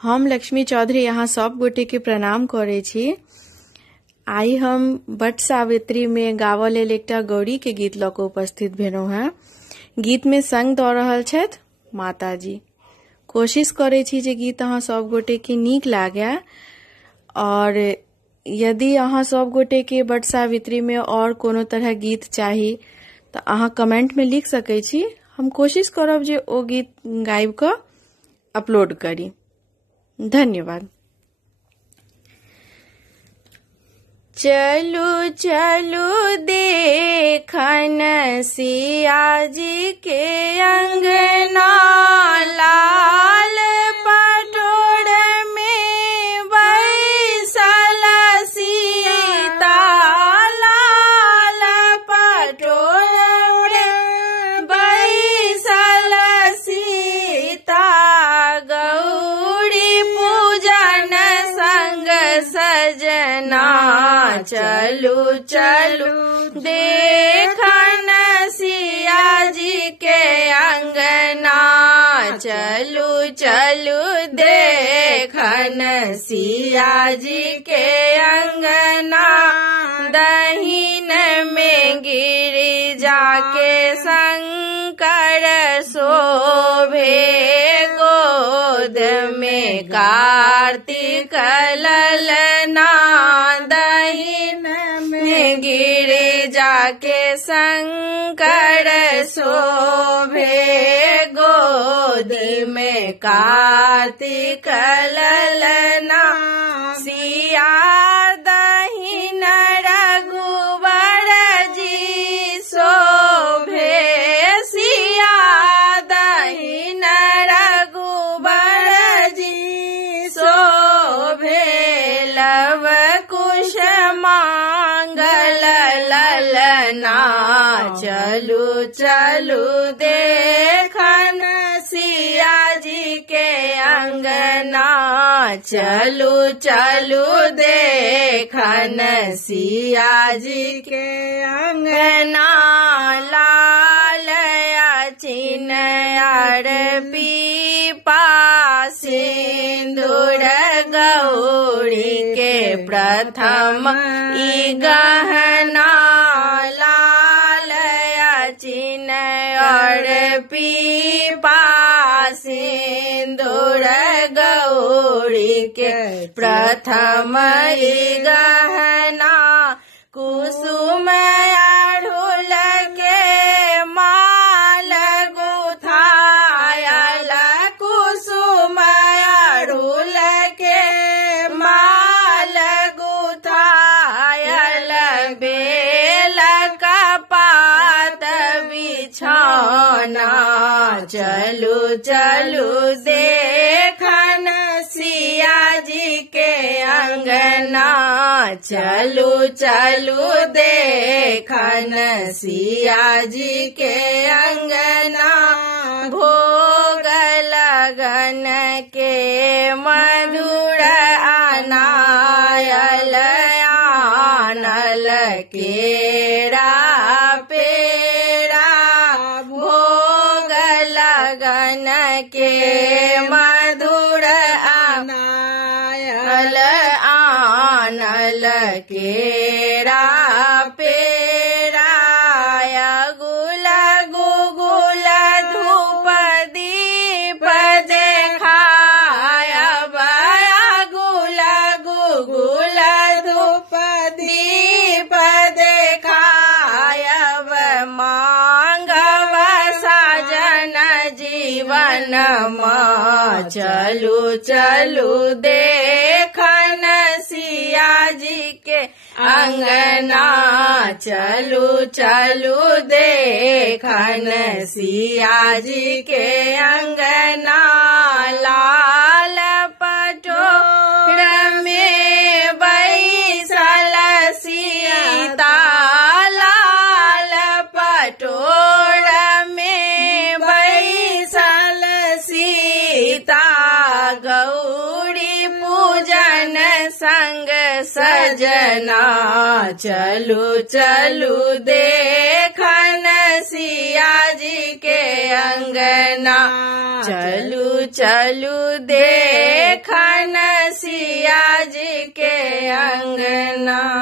हम लक्ष्मी चौधरी यहाँ सब गोटे के प्रणाम करे छी। आई हम बट सावित्री में गावल लेल एकटा गौरी के गीत लऽ कऽ उपस्थित भेलहुँ हैं। गीत में संग दऽ रहल छथि माताजी। कोशिश करे छी जे गीत अहाँ सब गोटे के नीक लागे, और यदि अहाँ सब गोटे के बट सावित्री में और कोनो तरह गीत चाही तऽ अहाँ कमेंट में लिख सकै छी। हम कोशिश करब जे ओ गीत गाबि कऽ अपलोड करी। धन्यवाद। चलू चलू देखन सिया जी के अंगना, लाल पटोर में बैसल सीता, लाल पटोर में बैसल सीता, गौरी पूजन संग सजना, चलू चलू देखन सिया जी के अंगना, चलू चलू देखन सिया जी के अंगना, दहिन में गिरिजा के शंकर शोभे, गोद में कार्तिक ललना, दहिन में गिरिजा के शंकर शोभे, गोदी में कार्तिक ललना, सिया दहिन रघुवर जी शोभे, सिया दहिन रघुवर जी शोभे, लव कुश मांगल ललना, चलू चलू देखन सिया जी के अंगना, चलू चलू देखन सिया जी के अंगना, लाल चिन्ह पीपा सिंदूर, गौरी के प्रथम ई गहना, लाल चिन्ह और पीपा सिंदूर, गौरी के प्रथम ई गहना, कुसुम अड़हुल के माल गुथायल, कुसुम अड़हुल के माल गुथायल, बेल का पात बिछौना, चलू चलू देखन सिया जी के अंगना, चलू चलू देखन सिया जी के अंगना, भोग लगन के मधुर अनायल, आनल केरा पेड़ा, भोग लगन के मधुर अनायल, आनल केरा पेड़ा, गुल गुगुल धूप दीप देखायब, गुल गुगुल धूप दीप देखायब, मांगब साजन जीवन माँ, चलू चलू देखन सिया जी के अंगना, चलू चलू देखन सिया जी के अंगना, लाल पटोर में बैसल सीता, लाल पटोर में बैसल सीता, गौरी पूजन संग सजना, चलू चलू देखन सिया जी के अंगना, चलू चलू देखन अंगना